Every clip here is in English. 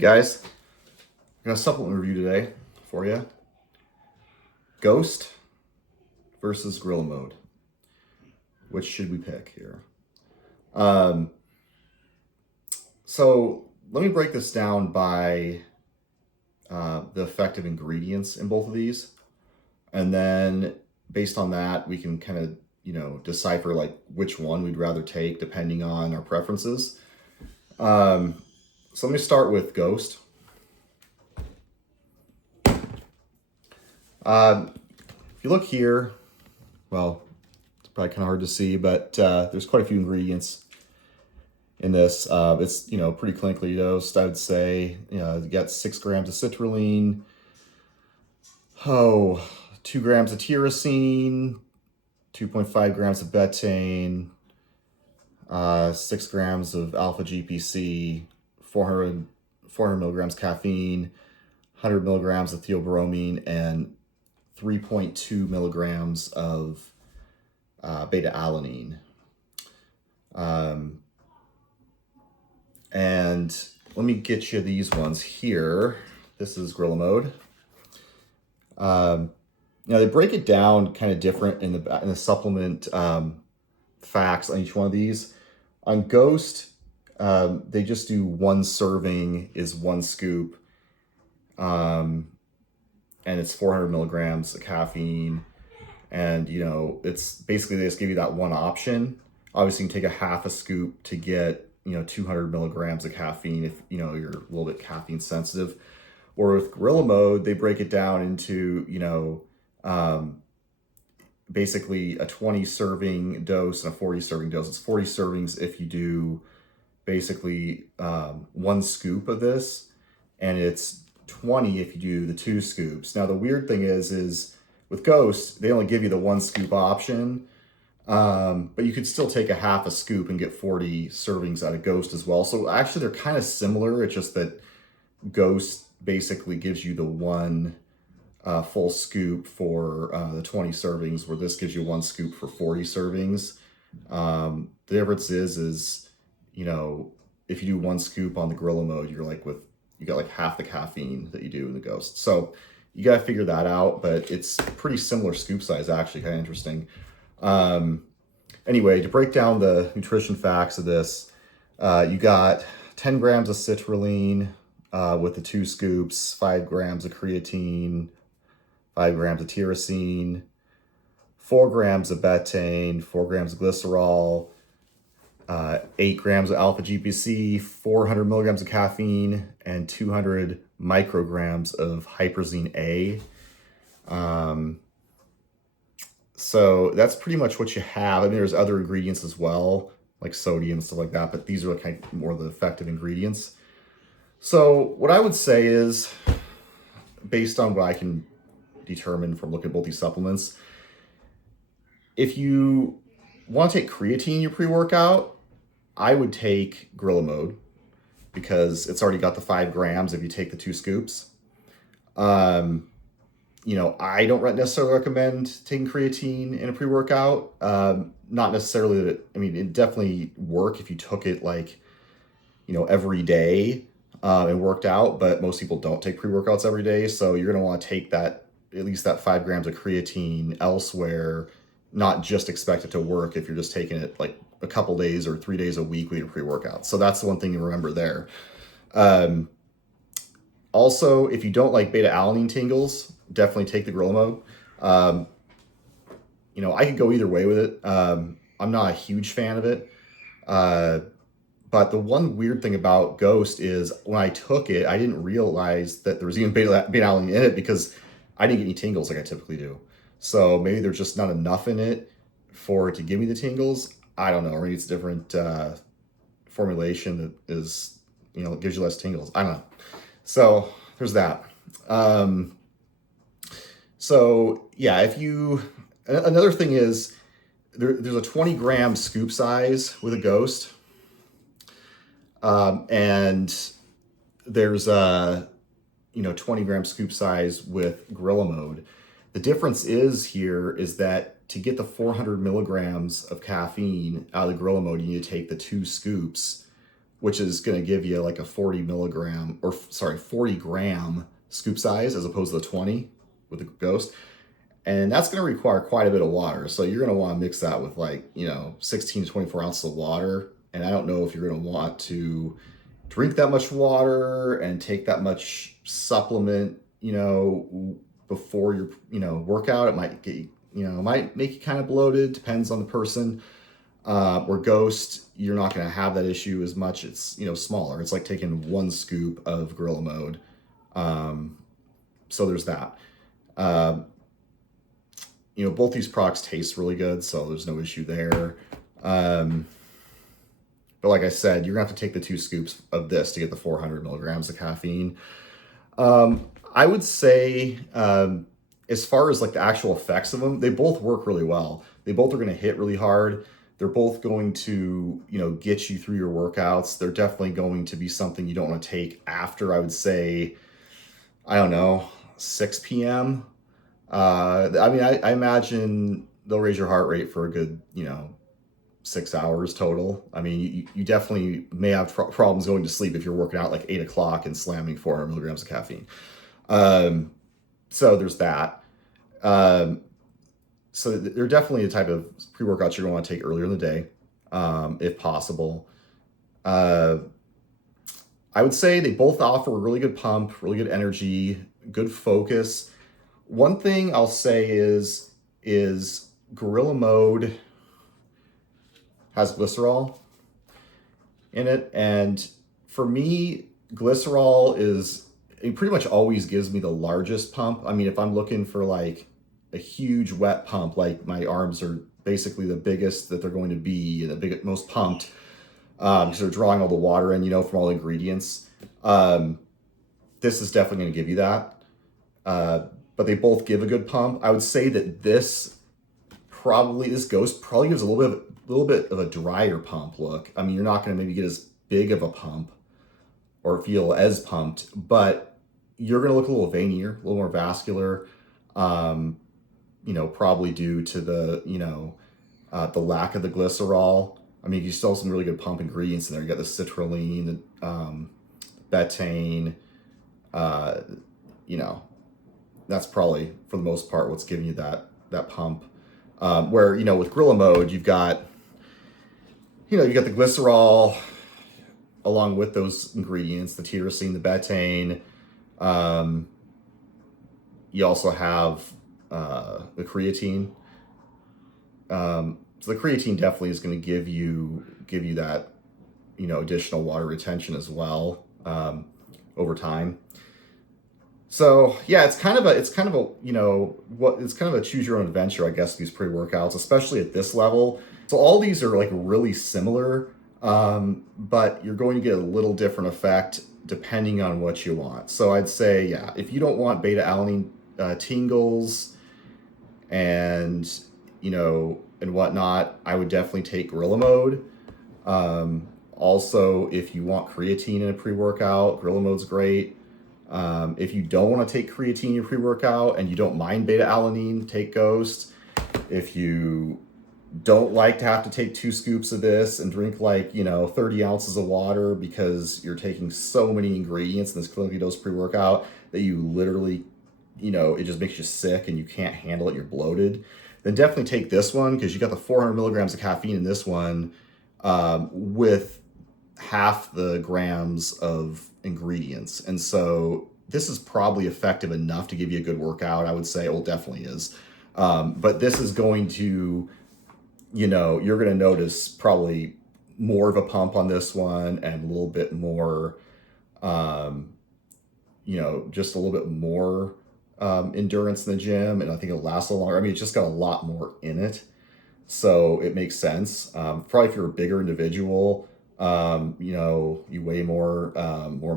Guys, I got a supplement review today for you. Ghost versus Gorilla Mode. Which should we pick here? So let me break this down by the effective ingredients in both of these. And then based on that, we can kind of, decipher like which one we'd rather take depending on our preferences. So let me start with Ghost. If you look here, well, it's probably kind of hard to see, but there's quite a few ingredients in this. It's, pretty clinically dosed, I would say. You got 6 grams of citrulline, 2 grams of tyrosine, 2.5 grams of betaine, 6 grams of alpha GPC, 400 milligrams caffeine, 100 milligrams of theobromine, and 3.2 milligrams of beta-alanine. And let me get you these ones here. This is Gorilla Mode. Now they break it down kind of different in the supplement facts on each one of these. On Ghost, they just do 1 serving is 1 scoop. And it's 400 milligrams of caffeine. And, it's basically they just give you that one option. Obviously, you can take a half a scoop to get, 200 milligrams of caffeine if, you're a little bit caffeine sensitive. Or with Gorilla Mode, they break it down into, basically a 20 serving dose and a 40 serving dose. It's 40 servings if you do basically 1 scoop of this, and it's 20 if you do the 2 scoops. Now the weird thing is with Ghost, they only give you the 1 scoop option, but you could still take a half a scoop and get 40 servings out of Ghost as well. So actually they're kind of similar. It's just that Ghost basically gives you the 1 full scoop for the 20 servings, where this gives you 1 scoop for 40 servings. The difference is if you do 1 scoop on the Gorilla Mode, you got like half the caffeine that you do in the Ghost. So you got to figure that out, but it's pretty similar scoop size, actually, kind of interesting. Anyway, to break down the nutrition facts of this, you got 10 grams of citrulline with the 2 scoops, 5 grams of creatine, 5 grams of tyrosine, 4 grams of betaine, 4 grams of glycerol, 8 grams of alpha GPC, 400 milligrams of caffeine, and 200 micrograms of hyperzine A. So that's pretty much what you have. I mean, there's other ingredients as well, like sodium and stuff like that, but these are kind of more of the effective ingredients. So what I would say is, based on what I can determine from looking at both these supplements, if you want to take creatine in your pre-workout, I would take Gorilla Mode because it's already got the 5 grams if you take the 2 scoops. I don't necessarily recommend taking creatine in a pre-workout. Not necessarily that, it definitely work if you took it every day and worked out, but most people don't take pre-workouts every day. So you're going to want to take at least that 5 grams of creatine elsewhere, not just expect it to work if you're just taking it like a couple days or 3 days a week with your pre-workout. So that's the one thing to remember there. Also, if you don't like beta-alanine tingles, definitely take the Gorilla Mode. I could go either way with it. I'm not a huge fan of it. But the one weird thing about Ghost is when I took it, I didn't realize that there was even beta-alanine in it because I didn't get any tingles like I typically do. So maybe there's just not enough in it for it to give me the tingles. I don't know. Or maybe it's a different formulation that is, gives you less tingles. I don't know. So there's that. Another thing is there's a 20 gram scoop size with a Ghost. And there's a 20 gram scoop size with Gorilla Mode. The difference is that to get the 400 milligrams of caffeine out of the Gorilla Mode, you need to take the 2 scoops which is going to give you like a 40 gram scoop size as opposed to the 20 with the Ghost. And that's going to require quite a bit of water. So you're going to want to mix that with like, 16 to 24 ounces of water. And I don't know if you're going to want to drink that much water and take that much supplement, before your, workout. It might get, might make you kind of bloated, depends on the person. Or Ghost, you're not going to have that issue as much. It's, smaller. It's like taking one scoop of Gorilla Mode. So there's that. Both these products taste really good, so there's no issue there. But like I said, you're gonna have to take the 2 scoops of this to get the 400 milligrams of caffeine. I would say, as far as like the actual effects of them, they both work really well. They both are gonna hit really hard. They're both going to, get you through your workouts. They're definitely going to be something you don't want to take after, I would say, I don't know, 6 p.m. I imagine they'll raise your heart rate for a good, 6 hours total. I mean, you definitely may have problems going to sleep if you're working out like 8 o'clock and slamming 400 milligrams of caffeine. So there's that. So they're definitely the type of pre-workouts you're going to want to take earlier in the day, if possible. I would say they both offer a really good pump, really good energy, good focus. One thing I'll say is Gorilla Mode has glycerol in it. And for me, glycerol it pretty much always gives me the largest pump. I mean, if I'm looking for like a huge wet pump, like my arms are basically the biggest that they're going to be, and the most pumped, because they're drawing all the water in, from all the ingredients. This is definitely going to give you that. But they both give a good pump. I would say that this Ghost probably gives a little bit of a drier pump look. I mean, you're not going to maybe get as big of a pump or feel as pumped, but you're going to look a little veinier, a little more vascular. Probably due to the lack of the glycerol. I mean, you still have some really good pump ingredients in there. You got the citrulline, the betaine, that's probably for the most part what's giving you that pump. Where, with Gorilla Mode, you've got the glycerol along with those ingredients, the tyrosine, the betaine. You also have the creatine. So the creatine definitely is going to give you that, additional water retention as well, over time. So yeah, it's kind of a choose your own adventure, I guess, these pre-workouts, especially at this level. So all these are like really similar, but you're going to get a little different effect depending on what you want. So I'd say, yeah, if you don't want beta alanine tingles and whatnot, I would definitely take Gorilla Mode. Also, if you want creatine in a pre-workout, Gorilla Mode's great. If you don't want to take creatine in your pre-workout and you don't mind beta alanine, take Ghost. If you don't like to have to take 2 scoops of this and drink 30 ounces of water because you're taking so many ingredients in this clinically dosed pre-workout that you literally, it just makes you sick and you can't handle it, you're bloated, then definitely take this one, because you got the 400 milligrams of caffeine in this one, with half the grams of ingredients. And so this is probably effective enough to give you a good workout, I would say. Well, it definitely is. But this is going to, you're going to notice probably more of a pump on this one and a little bit more, just a little bit more endurance in the gym. And I think it'll last a little longer. I mean, it's just got a lot more in it. So it makes sense. Probably if you're a bigger individual, you weigh more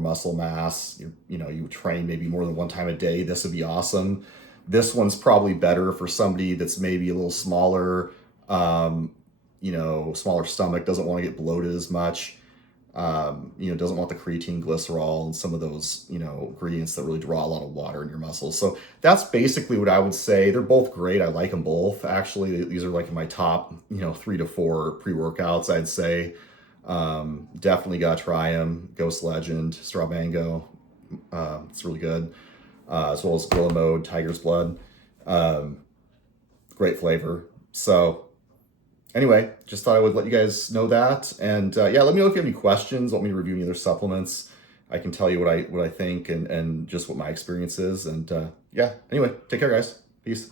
muscle mass, you train maybe more than one time a day, this would be awesome. This one's probably better for somebody that's maybe a little smaller, smaller stomach, doesn't want to get bloated as much, doesn't want the creatine, glycerol, and some of those, ingredients that really draw a lot of water in your muscles. So that's basically what I would say. They're both great. I like them both. Actually, these are like in my top, 3 to 4 pre-workouts, I'd say. Definitely gotta try them. Ghost Legend, Straw Mango. It's really good. As well as gorillamode, Tiger's Blood. Great flavor. So anyway, just thought I would let you guys know that. And yeah, let me know if you have any questions, want me to review any other supplements. I can tell you what I think and just what my experience is. And yeah, anyway, take care, guys. Peace.